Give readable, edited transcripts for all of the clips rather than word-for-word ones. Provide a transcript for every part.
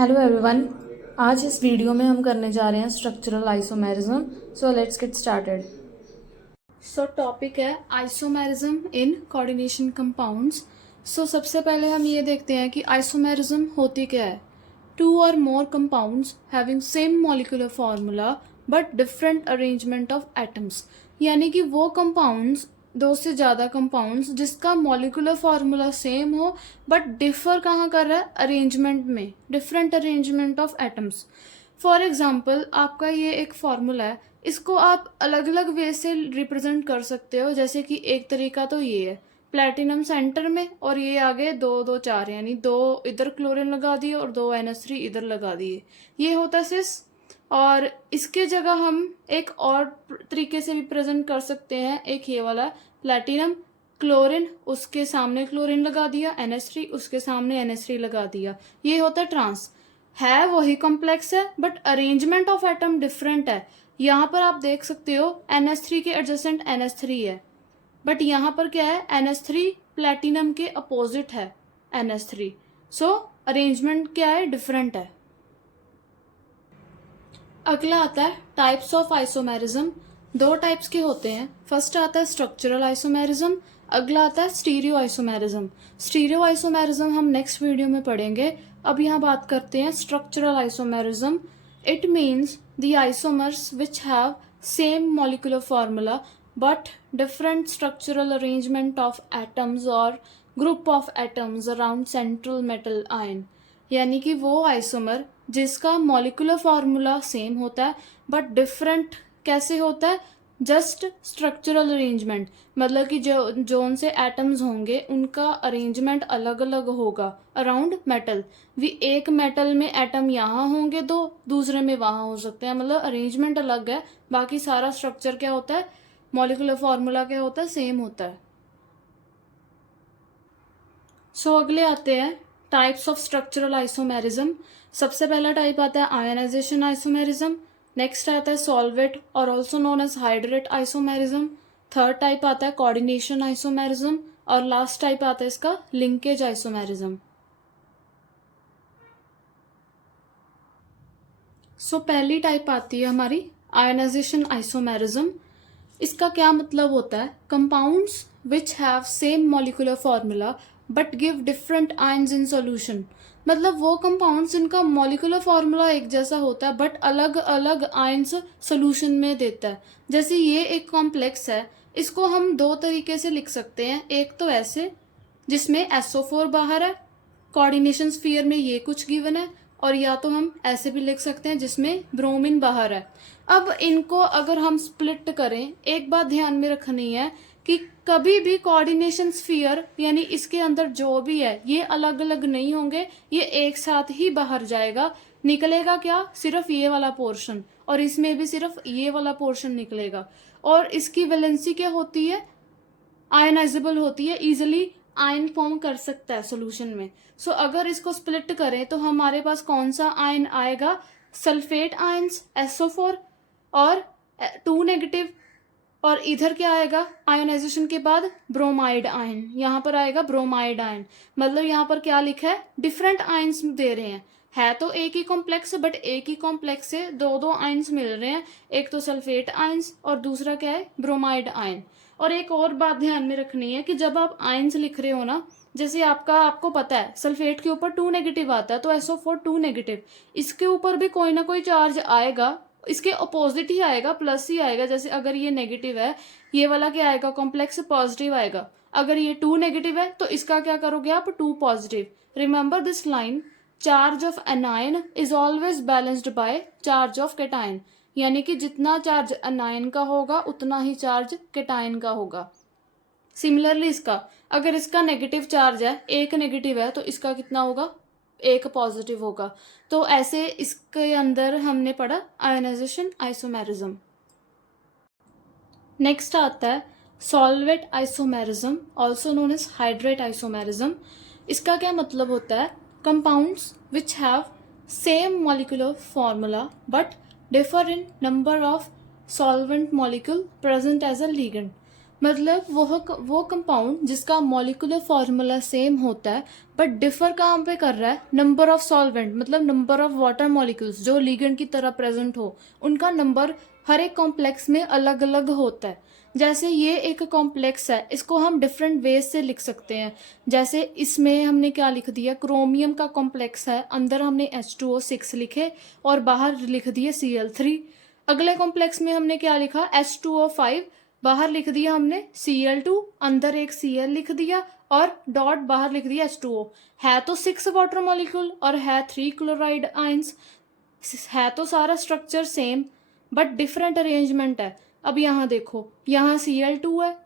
Hello everyone. आज इस video में हम करने जा रहे हैं structural isomerism. So let's get started. So topic है आइसोमेरिज्म इन कोऑर्डिनेशन कंपाउंड्स। सो सबसे पहले हम ये देखते हैं कि आइसोमेरिज्म होती क्या है। टू और more compounds having same molecular formula but different arrangement of atoms, यानी कि वो कंपाउंड्स, दो से ज़्यादा कंपाउंड्स जिसका मॉलिक्यूलर फार्मूला सेम हो बट डिफर कहाँ कर रहा है, अरेंजमेंट में, different arrangement of atoms. For example आपका ये एक फार्मूला है, इसको आप अलग अलग वे से रिप्रेजेंट कर सकते हो। जैसे कि एक तरीका तो ये है, प्लेटिनम सेंटर में और ये आगे 2 2 4, यानी 2 इधर क्लोरीन लगा दिए और 2 NH3 इधर लगा दिए, ये होता है सिस। और इसके जगह हम एक और तरीके से रिप्रेजेंट कर सकते हैं, एक ये वाला प्लेटिनम क्लोरीन, उसके सामने क्लोरीन लगा दिया, NH3 उसके सामने NH3 लगा दिया, ये होता है ट्रांस। है वही कॉम्प्लेक्स है but arrangement of atom different है। यहाँ पर आप देख सकते हो NH3 के एडजेसेंट NH3 है, बट यहाँ पर क्या है, NH3 प्लेटिनम के अपोजिट है NH3। सो अरेंजमेंट क्या है, डिफरेंट है। अगला आता है टाइप्स ऑफ आइसोमेरिज्म। 2 टाइप्स के होते हैं। फर्स्ट आता है स्ट्रक्चरल आइसोमेरिज्म, अगला आता है स्टीरियो आइसोमेरिज्म। स्टीरियो आइसोमेरिज्म हम नेक्स्ट वीडियो में पढ़ेंगे। अब यहाँ बात करते हैं structural isomerism. It means the isomers which have same molecular formula but different structural arrangement of atoms और group of atoms around central metal ion, यानी कि वो आइसोमर जिसका मॉलिक्यूलर फार्मूला सेम होता है बट डिफरेंट कैसे होता है, जस्ट स्ट्रक्चरल अरेंजमेंट, मतलब कि जो उनसे एटम्स होंगे उनका अरेंजमेंट अलग अलग होगा अराउंड मेटल। भी एक मेटल में एटम यहाँ होंगे, दूसरे में वहाँ हो सकते हैं, मतलब अरेंजमेंट अलग है, बाकी सारा स्ट्रक्चर क्या होता है, मॉलिक्यूलर फार्मूला क्या होता है, सेम होता है। सो अगले आते हैं टाइप्स ऑफ स्ट्रक्चरल आइसोमेरिज्म। सबसे पहला टाइप आता है आयनाइजेशन आइसोमेरिज्म, नेक्स्ट आता है सॉल्वेट और also known as hydrate isomerism, third type आता है कोऑर्डिनेशन आइसोमेरिज्म और लास्ट टाइप आता है इसका लिंकेज आइसोमेरिज्म। सो पहली टाइप आती है हमारी आयनाइजेशन आइसोमेरिज्म। इसका क्या मतलब होता है, compounds which have same molecular formula but give different ions in solution, मतलब वो कंपाउंड्स जिनका मॉलिक्यूलर फार्मूला एक जैसा होता है बट अलग अलग आयन्स सॉल्यूशन में देता है। जैसे ये एक कॉम्प्लेक्स है, इसको हम 2 तरीके से लिख सकते हैं। एक तो ऐसे जिसमें SO4 बाहर है, कोऑर्डिनेशन स्फीयर में ये कुछ गिवन है, और या तो हम ऐसे भी लिख सकते हैं जिसमें ब्रोमीन बाहर है। अब इनको अगर हम स्प्लिट करें, एक बात ध्यान में रखनी है कि कभी भी कोऑर्डिनेशन स्फीयर यानी इसके अंदर जो भी है ये अलग अलग नहीं होंगे, ये एक साथ ही बाहर जाएगा। निकलेगा क्या, सिर्फ ये वाला पोर्शन, और इसमें भी सिर्फ ये वाला पोर्शन निकलेगा। और इसकी वैलेंसी क्या होती है, आयनाइजेबल होती है, इजिली आयन फॉर्म कर सकता है सॉल्यूशन में। सो अगर इसको स्प्लिट करें तो हमारे पास कौन सा आयन आएगा, सल्फेट आयन्स SO4 और 2 नेगेटिव, और इधर क्या आएगा आयोनाइजेशन के बाद, ब्रोमाइड आयन, यहाँ पर आएगा ब्रोमाइड आयन। मतलब यहाँ पर क्या लिखा है, डिफरेंट आयन्स दे रहे हैं, है तो एक ही कॉम्प्लेक्स बट एक ही कॉम्प्लेक्स से 2 आयन्स मिल रहे हैं, एक तो सल्फेट आयन्स और दूसरा क्या है, ब्रोमाइड आयन। और एक और बात ध्यान में रखनी है कि जब आप आयन्स लिख रहे हो ना, जैसे आपको पता है सल्फेट के ऊपर 2 नेगेटिव आता है तो SO4 2 नेगेटिव, इसके ऊपर भी कोई ना कोई चार्ज आएगा, इसके अपोजिट ही आएगा, प्लस ही आएगा। जैसे अगर ये नेगेटिव है, ये वाला क्या आएगा, कॉम्प्लेक्स पॉजिटिव आएगा। अगर ये 2 नेगेटिव है तो इसका क्या करोगे आप, 2 positive. Remember this line, charge of anion is always balanced by charge of cation, यानी कि जितना चार्ज एनायन का होगा उतना ही चार्ज कैटायन का होगा। सिमिलरली इसका, अगर इसका नेगेटिव चार्ज है, एक नेगेटिव है, तो इसका कितना होगा, एक पॉजिटिव होगा। तो ऐसे इसके अंदर हमने पढ़ा आयनाइजेशन आइसोमेरिज्म। नेक्स्ट आता है solvate isomerism, also known as hydrate isomerism. इसका क्या मतलब होता है, compounds which have same molecular formula but differ in number of solvent molecule present as a ligand, मतलब वो कंपाउंड जिसका मॉलिक्यूलर फार्मूला सेम होता है बट डिफर कहाँ पे कर रहा है, नंबर ऑफ सॉल्वेंट, मतलब नंबर ऑफ वाटर मॉलिक्यूल्स जो लिगेंड की तरह प्रेजेंट हो, उनका नंबर हर एक कॉम्प्लेक्स में अलग अलग होता है। जैसे ये एक कॉम्प्लेक्स है, इसको हम डिफरेंट वेज से लिख सकते हैं। जैसे इसमें हमने क्या लिख दिया, क्रोमियम का कॉम्प्लेक्स है, अंदर हमने H2O6 लिखे और बाहर लिख दिए Cl3। अगले कॉम्प्लेक्स में हमने क्या लिखा, H2O5, बाहर लिख दिया हमने Cl2, अंदर एक Cl लिख दिया और डॉट बाहर लिख दिया H2O। है तो 6 वाटर मॉलिक्यूल और है 3 क्लोराइड आयंस, है तो सारा structure same but different arrangement है। अब यहाँ देखो, यहाँ Cl2 है,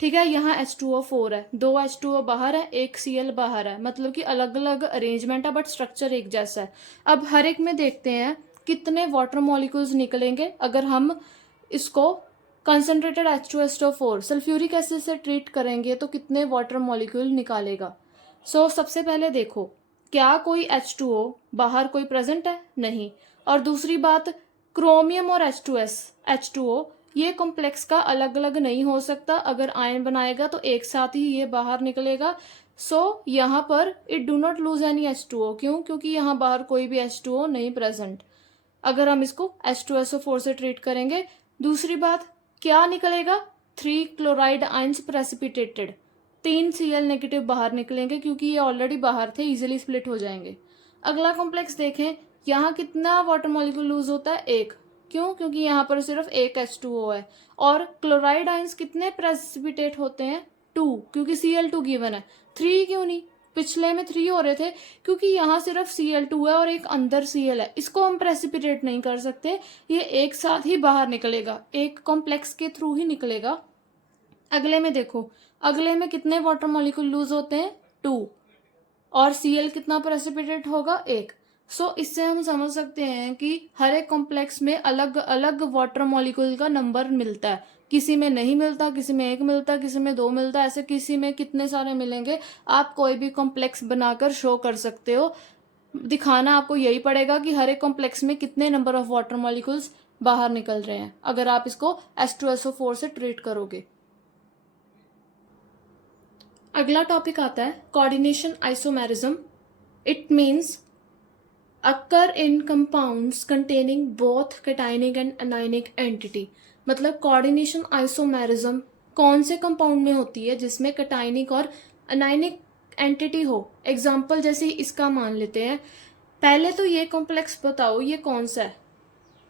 ठीक है, यहाँ H2O4 है, 2 H2O बाहर है, एक Cl बाहर है, मतलब कि अलग अलग अरेंजमेंट है बट स्ट्रक्चर एक जैसा है। अब हर एक में देखते हैं कितने वाटर मॉलिक्यूल्स निकलेंगे अगर हम इसको कंसनट्रेटेड H2SO4 सल्फ्यूरिक एसिड से ट्रीट करेंगे तो कितने वाटर मॉलिक्यूल निकालेगा। सबसे पहले देखो, क्या कोई H2O बाहर कोई प्रेजेंट है, नहीं। और दूसरी बात, क्रोमियम और H2O ये कॉम्प्लेक्स का अलग अलग नहीं हो सकता, अगर आयन बनाएगा तो एक साथ ही ये बाहर निकलेगा। यहाँ पर it do not lose any H2O, क्यों, क्योंकि यहाँ बाहर कोई भी H2O नहीं प्रेजेंट अगर हम इसको H2SO4 से ट्रीट करेंगे। दूसरी बात, क्या निकलेगा, 3 chloride ions precipitated, 3 Cl negative बाहर निकलेंगे क्योंकि ये ऑलरेडी बाहर थे, इजीली स्प्लिट हो जाएंगे। अगला कॉम्प्लेक्स देखें, यहाँ कितना वाटर मॉलिक्यूल लूज होता है, एक, क्यों, क्योंकि यहाँ पर सिर्फ एक H2O है। और क्लोराइड आयंस कितने प्रेसिपिटेट होते हैं, 2, क्योंकि Cl2 गिवन है। 3 क्यों नहीं, पिछले में 3 हो रहे थे, क्योंकि यहाँ सिर्फ Cl2 है और एक अंदर Cl है, इसको हम प्रेसिपिटेट नहीं कर सकते, ये एक साथ ही बाहर निकलेगा, एक कॉम्प्लेक्स के थ्रू ही निकलेगा। अगले में देखो, अगले में कितने वाटर मॉलिक्यूल लूज होते हैं, 2, और Cl कितना प्रेसिपिटेट होगा, एक। इससे हम समझ सकते हैं कि हर एक कॉम्प्लेक्स में अलग अलग वाटर मॉलिक्यूल का नंबर मिलता है, किसी में नहीं मिलता, किसी में 1 मिलता, किसी में 2 मिलता, ऐसे किसी में कितने सारे मिलेंगे। आप कोई भी कॉम्प्लेक्स बनाकर शो कर सकते हो, दिखाना आपको यही पड़ेगा कि हर एक कॉम्प्लेक्स में कितने नंबर ऑफ वाटर मॉलिक्यूल्स बाहर निकल रहे हैं अगर आप इसको H2SO4 से ट्रीट करोगे। अगला टॉपिक आता है coordination isomerism. It means occur in compounds containing both cationic and anionic entity. मतलब कोऑर्डिनेशन आइसोमेरिज्म कौन से कंपाउंड में होती है जिसमें कैटायनिक और अनायनिक एंटिटी हो। एग्जाम्पल जैसे इसका मान लेते हैं, पहले तो ये कॉम्प्लेक्स बताओ ये कौन सा है,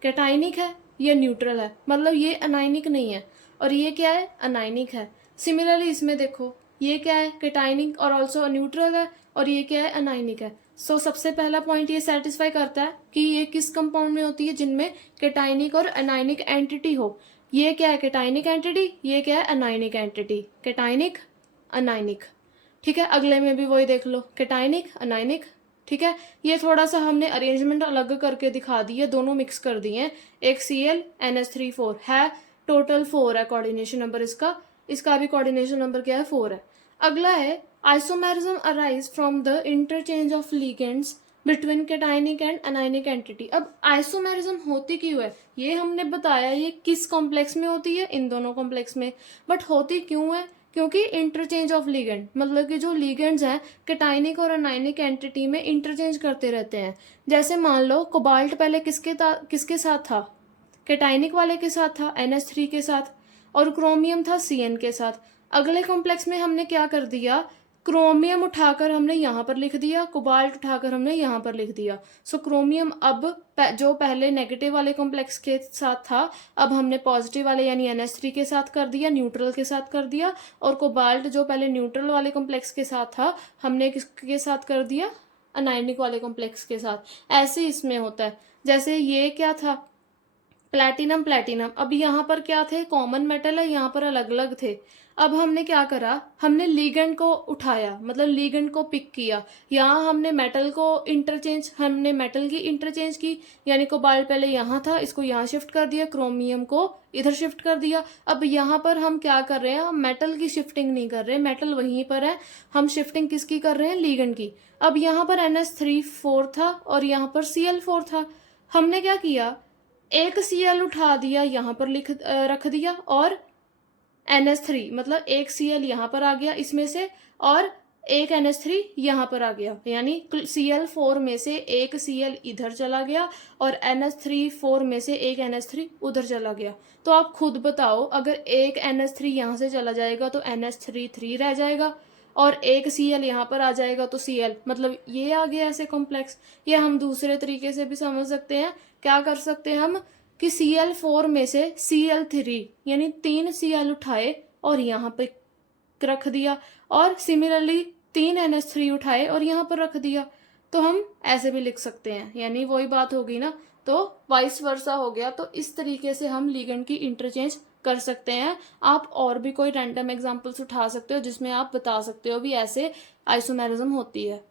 कैटायनिक है, ये न्यूट्रल है, मतलब ये अनायनिक नहीं है, और ये क्या है, अनायनिक है। सिमिलरली इसमें देखो, ये क्या है, कैटायनिक और ऑल्सो न्यूट्रल है, और ये क्या है, अनायनिक है। सबसे पहला पॉइंट ये सेटिस्फाई करता है कि ये किस कंपाउंड में होती है, जिनमें कैटायनिक और अनायनिक एंटिटी हो। ये क्या है, कैटायनिक एंटिटी, ये क्या है, अनायनिक एंटिटी, कैटायनिक अनायनिक, ठीक है। अगले में भी वही देख लो, कैटायनिक अनायनिक, ठीक है। ये थोड़ा सा हमने अरेंजमेंट अलग करके दिखा दी है, दोनों मिक्स कर दिए हैं। एक Cl NH3 4 है, टोटल 4 है कोऑर्डिनेशन नंबर इसका भी कोऑर्डिनेशन नंबर क्या है, 4 है। अगला है isomerism arise from the interchange of ligands between cationic and anionic entity. अब आइसोमेरिज्म होती क्यों है, ये हमने बताया, ये किस कॉम्प्लेक्स में होती है, इन दोनों कॉम्प्लेक्स में, बट होती क्यों है, क्योंकि इंटरचेंज ऑफ लिगेंड, मतलब कि जो लिगेंड्स हैं कैटायनिक और अनायनिक एंटिटी में इंटरचेंज करते रहते हैं। जैसे मान लो कोबाल्ट पहले किसके साथ था, कैटायनिक वाले के साथ था, NH3 के साथ, और क्रोमियम था Cn के साथ। अगले कॉम्प्लेक्स में हमने क्या कर दिया, क्रोमियम उठाकर हमने यहाँ पर लिख दिया, कोबाल्ट उठाकर हमने यहाँ पर लिख दिया। क्रोमियम अब जो पहले नेगेटिव वाले कॉम्प्लेक्स के साथ था, अब हमने पॉजिटिव वाले यानी NH3 के साथ कर दिया, न्यूट्रल के साथ कर दिया, और कोबाल्ट जो पहले न्यूट्रल वाले कॉम्प्लेक्स के साथ था, हमने किसके साथ कर दिया, अनायनिक वाले कॉम्प्लेक्स के साथ। ऐसे इसमें होता है। जैसे ये क्या था, प्लैटिनम, अब यहाँ पर क्या थे, कॉमन मेटल है, यहाँ पर अलग अलग थे। अब हमने क्या करा, हमने लीगेंड को उठाया, मतलब लीगेंड को पिक किया, यहाँ हमने मेटल की इंटरचेंज की, यानी कोबाल्ट पहले यहाँ था, इसको यहाँ शिफ्ट कर दिया, क्रोमियम को इधर शिफ्ट कर दिया। अब यहाँ पर हम क्या कर रहे हैं, हम मेटल की शिफ्टिंग नहीं कर रहे, मेटल वहीं पर है, हम शिफ्टिंग किसकी कर रहे हैं, लीगेंड की। अब यहाँ पर NH3 4 था और यहाँ पर Cl4 था, हमने क्या किया, एक Cl उठा दिया, यहाँ पर रख दिया, और NH3 मतलब एक Cl यहाँ पर आ गया इसमें से और एक NH3 यहाँ पर आ गया, यानी Cl4 में से एक Cl इधर चला गया और NH3 में से एक NH3 उधर चला गया। तो आप खुद बताओ, अगर एक NH3 यहाँ से चला जाएगा तो NH3 रह जाएगा और एक Cl यहाँ पर आ जाएगा तो Cl, मतलब ये आ गया ऐसे कॉम्प्लेक्स। ये हम दूसरे तरीके से भी समझ सकते हैं। क्या कर सकते हैं हम कि Cl4 में से Cl3 यानी 3 Cl उठाए और यहाँ पे रख दिया और सिमिलरली 3 NH3 उठाए और यहाँ पर रख दिया। तो हम ऐसे भी लिख सकते हैं, यानी वही बात होगी ना, तो वाइस वर्सा हो गया। तो इस तरीके से हम लिगेंड की इंटरचेंज कर सकते हैं। आप और भी कोई रैंडम एग्जांपल्स उठा सकते हो जिसमें आप बता सकते हो भी ऐसे आइसोमेरिज्म होती है।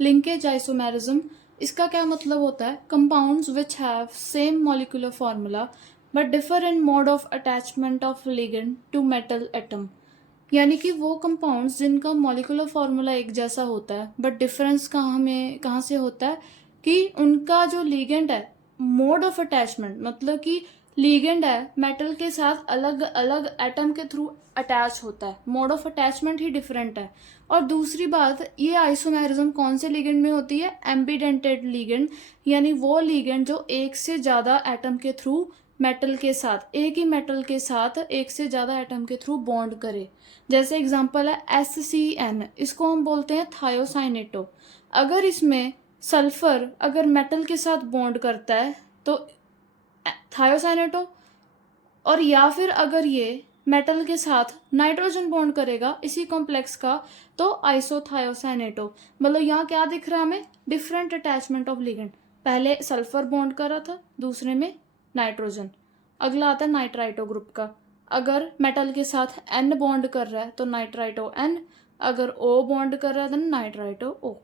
लिंकेज आइसोमेरिज्म, इसका क्या मतलब होता है? Compounds which have same molecular formula but differ in mode of attachment of ligand to metal atom, यानी कि वो कंपाउंड्स जिनका मॉलिक्यूलर फॉर्मूला एक जैसा होता है बट डिफरेंस कहाँ से होता है कि उनका जो लिगेंड है, मोड ऑफ अटैचमेंट मतलब कि लिगेंड है मेटल के साथ अलग अलग एटम के थ्रू अटैच होता है, mode of attachment he different है। और दूसरी बात, ये आइसोमेरिज्म कौन से लिगेंड में होती है? एम्बीडेंटेड लिगेंड, यानी वो लिगेंड जो एक से ज्यादा एटम के थ्रू मेटल के साथ, एक ही मेटल के साथ एक से ज्यादा एटम के थ्रू बॉन्ड करे। जैसे एग्जांपल है SCN, इसको हम बोलते हैं थायोसाइनेटो। अगर इसमें सल्फर अगर मेटल के साथ बॉन्ड करता है तो थायोसाइनेटो, और या फिर अगर ये मेटल के साथ नाइट्रोजन बॉन्ड करेगा इसी कॉम्प्लेक्स का तो आइसोथायोसाइनेटो। मतलब यहाँ क्या दिख रहा है हमें? Different attachment of ligand. पहले सल्फर बॉन्ड कर रहा था, दूसरे में नाइट्रोजन। अगला आता है नाइट्राइटो ग्रुप का, अगर मेटल के साथ N बॉन्ड कर रहा है तो नाइट्राइटो N, अगर O बॉन्ड कर रहा है तो नाइट्राइटो O।